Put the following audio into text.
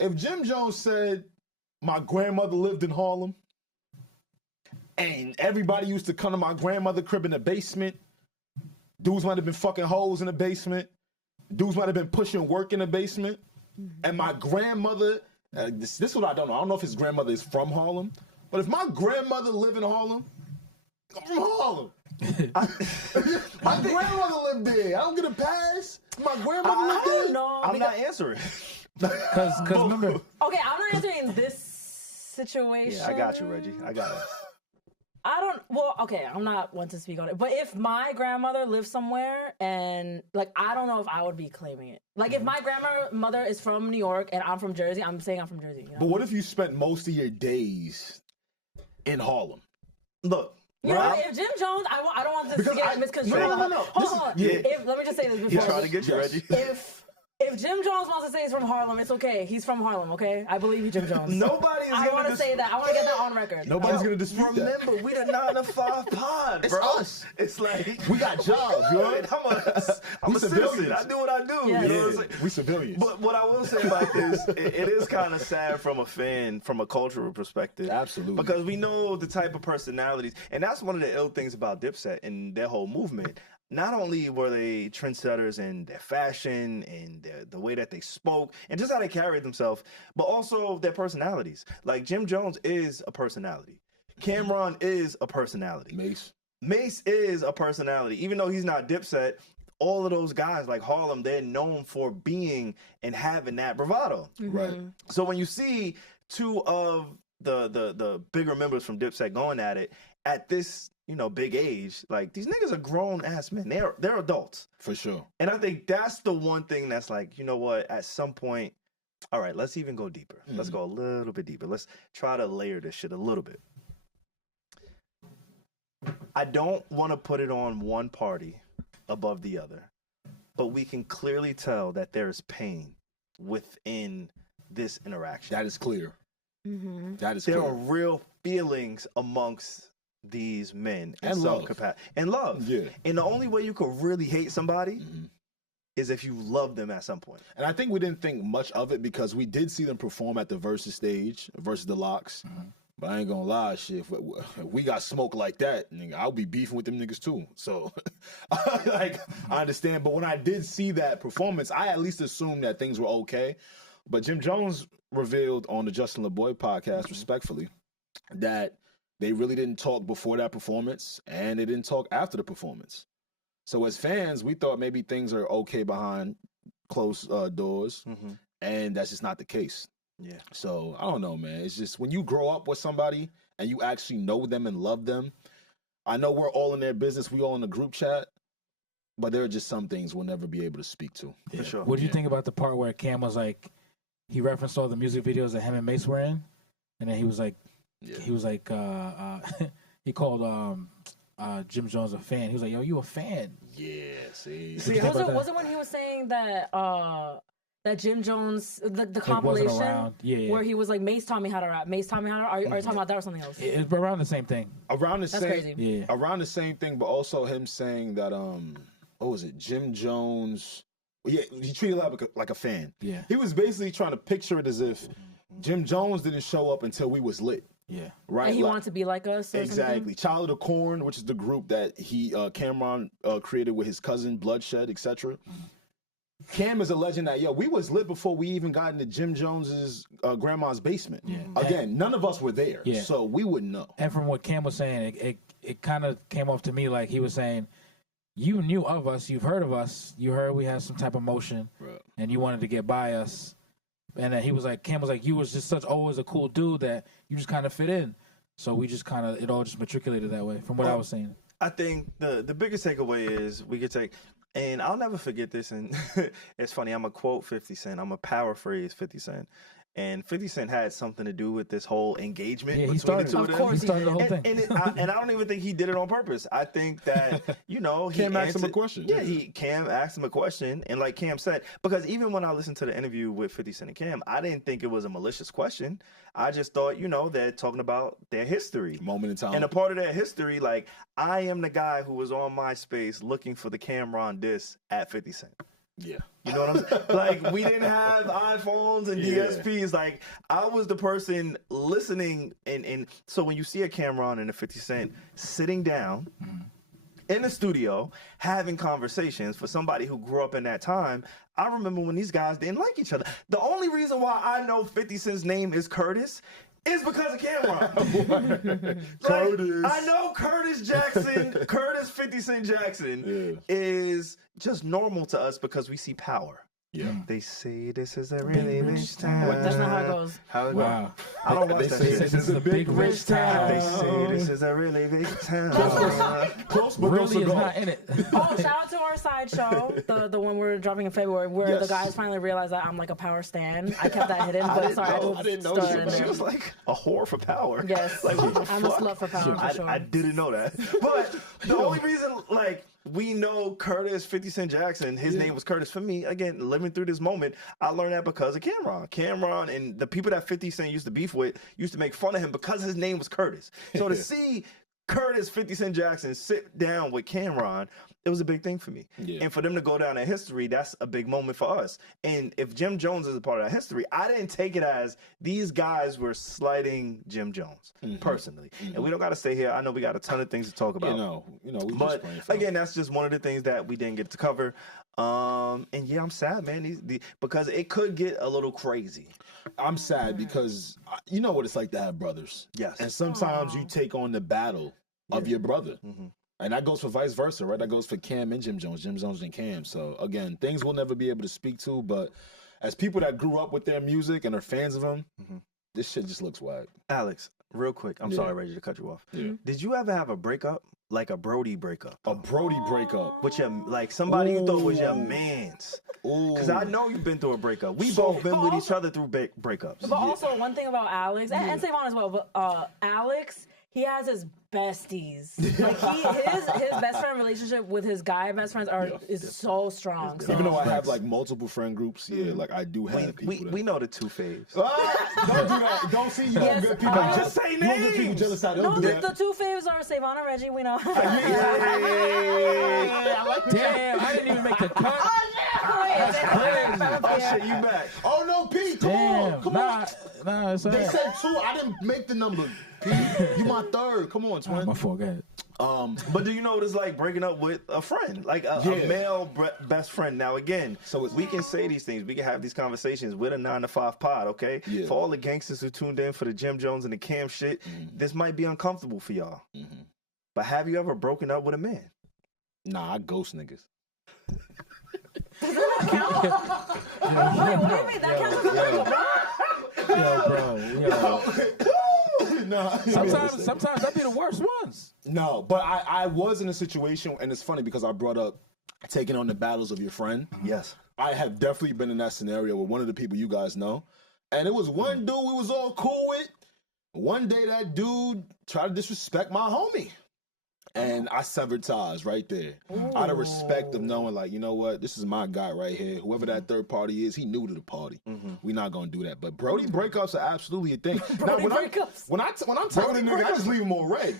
if Jim Jones said my grandmother lived in Harlem and everybody used to come to my grandmother's crib in the basement, dudes might have been fucking hoes in the basement, dudes might have been pushing work in the basement, and my grandmother, this is what I don't know. I don't know if his grandmother is from Harlem, but if my grandmother lived in Harlem, I'm from Harlem. My grandmother lived there. I don't get a pass. My grandmother lived there. No, I'm not answering. Because remember. Okay, I'm not answering this situation. Yeah, I got you, Reggie. I got it. I'm not one to speak on it. But if my grandmother lived somewhere and, like, I don't know if I would be claiming it. Like, if my grandmother is from New York and I'm from Jersey, I'm saying I'm from Jersey. You know? But what if you spent most of your days in Harlem? Look. You know what? If Jim Jones, I don't want this to get misconstrued. No. Hold on. Yeah. Let me just say this before. He's trying to get you, Reggie. If Jim Jones wants to say he's from Harlem, it's okay. He's from Harlem, okay? I believe you, Jim Jones. Nobody is I want to say that. I want to get that on record. Nobody's going to dispute that. Remember, we the 9 to 5 pod, It's bro. us. It's like We got jobs, you know? I'm We a civilians. citizen. I do what I do. Yeah. You know what I'm saying? We civilians. But what I will say about this, it is kind of sad from a cultural perspective. Absolutely. Because we know the type of personalities, and that's one of the ill things about Dipset and their whole movement. Not only were they trendsetters in their fashion and the way that they spoke and just how they carried themselves, but also their personalities. Like Jim Jones is a personality. Camron is a personality. Mace is a personality. Even though he's not Dipset, all of those guys like Harlem, they're known for being and having that bravado. Right. So when you see two of the bigger members from Dipset going at it at this, big age, like these niggas are grown ass men. They're adults. For sure. And I think that's the one thing that's like, you know what, at some point, all right, let's even go deeper. Let's go a little bit deeper. Let's try to layer this shit a little bit. I don't want to put it on one party above the other, but we can clearly tell that there's pain within this interaction. That is clear. Mm-hmm. That is there clear. are real feelings amongst these men in And some love. capacity. And love. Yeah. And the only way you could really hate somebody is if you love them at some point. And I think we didn't think much of it because we did see them perform at the Versus stage, versus the Locks. But I ain't gonna lie, shit. If we got smoke like that, nigga, I'll be beefing with them niggas too. So, I understand. But when I did see that performance, I at least assumed that things were okay. But Jim Jones revealed on the Justin LeBoy podcast, respectfully, that they really didn't talk before that performance, and they didn't talk after the performance. So as fans, we thought maybe things are okay behind closed doors, and that's just not the case. Yeah. So I don't know, man. It's just when you grow up with somebody and you actually know them and love them. I know we're all in their business. We all in the group chat, but there are just some things we'll never be able to speak to. For sure. What do you think about the part where Cam was like, he referenced all the music videos that him and Mace were in, and then he was like, he called Jim Jones a fan. He was like, "Yo, you a fan?" Yeah, see. Was it when he was saying that that Jim Jones the compilation where he was like, Mace taught me how to rap. Mace taught me how to rap. Are you talking about that or something else? It's around the same thing. That's crazy. Yeah. Around the same thing, but also him saying that what was it? Jim Jones. Yeah, he treated it like a fan. Yeah. He was basically trying to picture it as if Jim Jones didn't show up until we was lit. Yeah. Right. And he wanted to be like us. Or exactly. something? Child of the Corn, which is the group that he Camron created with his cousin Bloodshed, etc. Cam is a legend that we was lit before we even got into Jim Jones's grandma's basement. Yeah. Again, none of us were there, Yeah. so we wouldn't know. And from what Cam was saying, it kind of came off to me like he was saying, you knew of us, you've heard of us, you heard we had some type of motion, Right. and you wanted to get by us. And then he was like, Cam was like, you was just always a cool dude that you just kind of fit in. So we just kind of, it all just matriculated that way from what I was saying. I think the biggest takeaway is we could take, and I'll never forget this, and it's funny, I'm going to quote 50 Cent, I'm going to paraphrase 50 Cent. And 50 Cent had something to do with this whole engagement between the two of them. Of course he started the whole thing. And I don't even think he did it on purpose. I think that, he Cam asked him a question. Yeah, Cam asked him a question. And like Cam said, because even when I listened to the interview with 50 Cent and Cam, I didn't think it was a malicious question. I just thought, they're talking about their history. Moment in time. And a part of their history, like, I am the guy who was on MySpace looking for the Camron diss at 50 Cent. Yeah. You know what I'm saying? Like, we didn't have iPhones and DSPs. Like, I was the person listening. And so when you see a Camron and a 50 Cent sitting down in the studio having conversations, for somebody who grew up in that time, I remember when these guys didn't like each other. The only reason why I know 50 Cent's name is Curtis is because of Camron. Curtis. I know Curtis Jackson, Curtis 50 Cent Jackson is just normal to us because we see Power. Yeah. They say this is a really rich town. That's not how it goes. How it Wow. goes? I don't watch They that say shit. this is a big rich town. They say this is a really big town. Close, but Really no is cigar. not in it. Oh, shout out to our side show, the one we're dropping in February, where Yes. the guys finally realized that I'm like a Power stan. I kept that hidden, but sorry, I didn't know stood she in was- She there. was like a whore for Power. Yes, Like, what the I'm a fuck? slut for Power for sure. I didn't know that. But the only reason, like, we know Curtis 50 Cent Jackson, his name was Curtis. For me, again, living through this moment, I learned that because of Camron. Camron and the people that 50 Cent used to beef with used to make fun of him because his name was Curtis. So to see Curtis 50 Cent Jackson sit down with Camron, it was a big thing for me. Yeah. And for them to go down in history, that's a big moment for us. And if Jim Jones is a part of that history, I didn't take it as these guys were slighting Jim Jones personally. And we don't got to stay here. I know we got a ton of things to talk about. You know, we But just praying for again, that's just one of the things that we didn't get to cover. And yeah, I'm sad, man, because it could get a little crazy. I'm sad because you know what it's like to have brothers. Yes. And sometimes you take on the battle of your brother. And that goes for vice versa, right? That goes for Cam and Jim Jones and Cam. So again, things we'll never be able to speak to, but as people that grew up with their music and are fans of them, this shit just looks whack. Alex, real quick, I'm sorry, Reggie, to cut you off. Yeah. Did you ever have a breakup, like a Brody breakup? A Brody breakup. With your, like, somebody you thought was your man's? Ooh. Because I know you've been through a breakup. We So- both been with each other through breakups. But also, one thing about Alex, and SaVon as well, but Alex, he has his besties. Like, his best friend relationship with his guy best friends is so strong. So. Even though I have like multiple friend groups, like I do have people. We know the two faves. Don't do that. Don't see you want good people. Just say You want good people names. jealous out. No, Don't do that. the two faves are SaVon and Reggie. We know. Damn, I didn't even make the cut. Oh shit, you back. Oh no, Pete, come on, come on. Nah, it's all They right. said two. I didn't make the number. Pete, you my third. Come on, twin. My fault, go ahead. But do you know what it's like breaking up with a friend, like a male best friend? Now, again, So we can say these things, we can have these conversations with a 9 to 5 pod, okay? Yeah. For all the gangsters who tuned in for the Jim Jones and the Cam shit, this might be uncomfortable for y'all. But have you ever broken up with a man? Nah, I ghost niggas. Wait, what do you mean? That counts as a Yo, bro. Yo. No, Sometimes that be the worst ones. no, but I was in a situation, and it's funny because I brought up taking on the battles of your friend. Yes. I have definitely been in that scenario with one of the people you guys know. And it was one dude we was all cool with. One day that dude tried to disrespect my homie. And I severed ties right there. Out of respect of knowing, like, you know what, this is my guy right here. Whoever that third party is, he new to the party. We're not gonna do that. But Brody breakups are absolutely a thing. Brody breakups. When I'm telling a nigga, I just leave him on red.